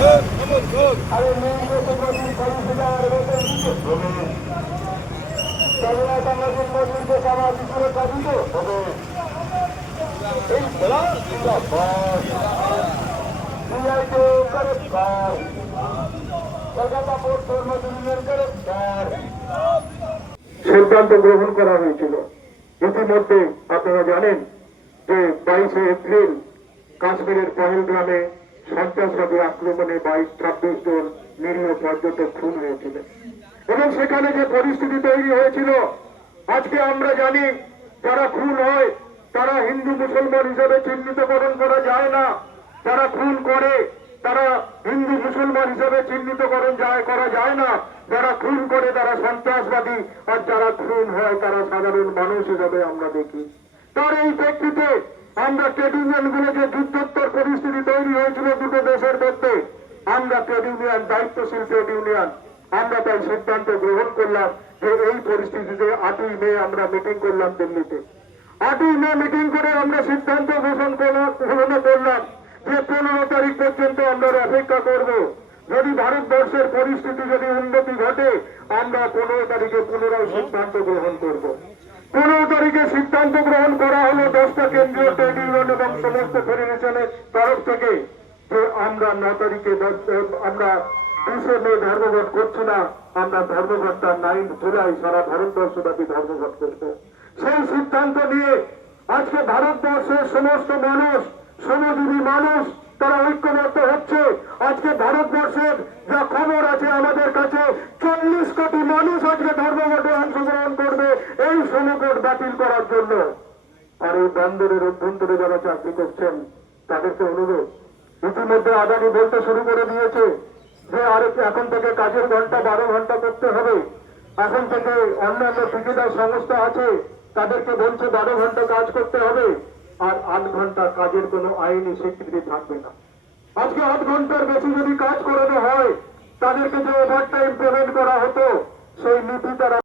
আরে মজুরি 40,000 বেতন দিতে হবে। সরকার আমাদের মজুরিকে সামাজিক সুরক্ষা দিতে হবে। এই খেলা সিআইকে গ্রেফতার, কলকাতা পোর্ট কর্মচারী ইউনিয়ন গ্রেফতার। সিদ্ধান্ত গ্রহণ করা হয়েছিল। ইতিমধ্যে আপনারা জানেন যে 22শে এপ্রিল কাশ্মীরের পহেলগ্রামে সন্ত্রাসবাদী আক্রমণে 22-26 জন নিরীহ পর্যটক খুন হয়েছিলেন এবং সেখানে যে পরিস্থিতি তৈরি হয়েছিল, আজকে আমরা জানি যারা খুন হয় তারা হিন্দু মুসলমান হিসেবে চিহ্নিতকরণ করা যায় না। যারা খুন করে তারা হিন্দু মুসলমান হিসেবে চিহ্নিতকরণ করা যায় না। যারা খুন করে তারা সন্ত্রাসবাদী, আর যারা খুন হয় তারা সাধারণ মানুষ হিসেবে আমরা দেখি। তার এই প্রেক্ষিতে আমরা ট্রেড ইউনিয়নগুলো যে যুদ্ধোত্তর পরিস্থিতি তৈরি হয়েছিল দুটো দেশের মধ্যে, আমরা ট্রেড ইউনিয়ন, দায়িত্বশীল ট্রেড ইউনিয়ন, আমরা তাই সিদ্ধান্ত গ্রহণ করলাম যে এই পরিস্থিতিতে 8ই মে আমরা মিটিং করলাম দিল্লিতে। 8ই মে মিটিং করে আমরা সিদ্ধান্ত ঘোষণা করলাম যে 15 তারিখ পর্যন্ত আমরা অপেক্ষা করব। যদি ভারতবর্ষের পরিস্থিতি যদি উন্নতি ঘটে আমরা 15 তারিখে পুনরায় সিদ্ধান্ত গ্রহণ করব। 15 তারিখে সিদ্ধান্ত গ্রহণ করা হলো 10টা কেন্দ্রীয় ট্রেড ইউনিয়ন এবং সমস্ত ফেডারেশনের তরফ থেকে যে আমরা 9 তারিখে আমরা 200 মে ধর্মঘট করছি না, আমরা ধর্মঘটটা 9 জুলাই সারা ভারতবর্ষব্যাপী ধর্মঘট করব। সেই সিদ্ধান্ত নিয়ে আজকে ভারতবর্ষের সমস্ত মানুষ, শ্রমজীবী মানুষ তারা ঐক্যবদ্ধ হচ্ছে। আজকে ভারতবর্ষের যা খবর আছে আমাদের কাছে 40 কোটি মানুষ আজকে ধর্মঘটে অংশগ্রহণ করবে এই শ্রমঘট বাতিল করার জন্য। আর এই বন্দরের অভ্যন্তরে যারা চাকরি করছেন তাদেরকে অনুরোধ, ইতিমধ্যে আদানি বলতে শুরু করে দিয়েছে যে এখন থেকে কাজের ঘন্টা 12 ঘন্টা করতে হবে। এখন থেকে অন্যান্য ঠিকাদার সংস্থা আছে তাদেরকে বলছে 12 ঘন্টা কাজ করতে হবে, আর 8 ঘন্টা কাজের কোনো আইনি স্বীকৃতি থাকবে না। আজকে 8 ঘন্টার বেশি যদি কাজ করানো হয় তাদেরকে যে ওভারটাইম পেমেন্ট করা হতো সেই নীতি তারা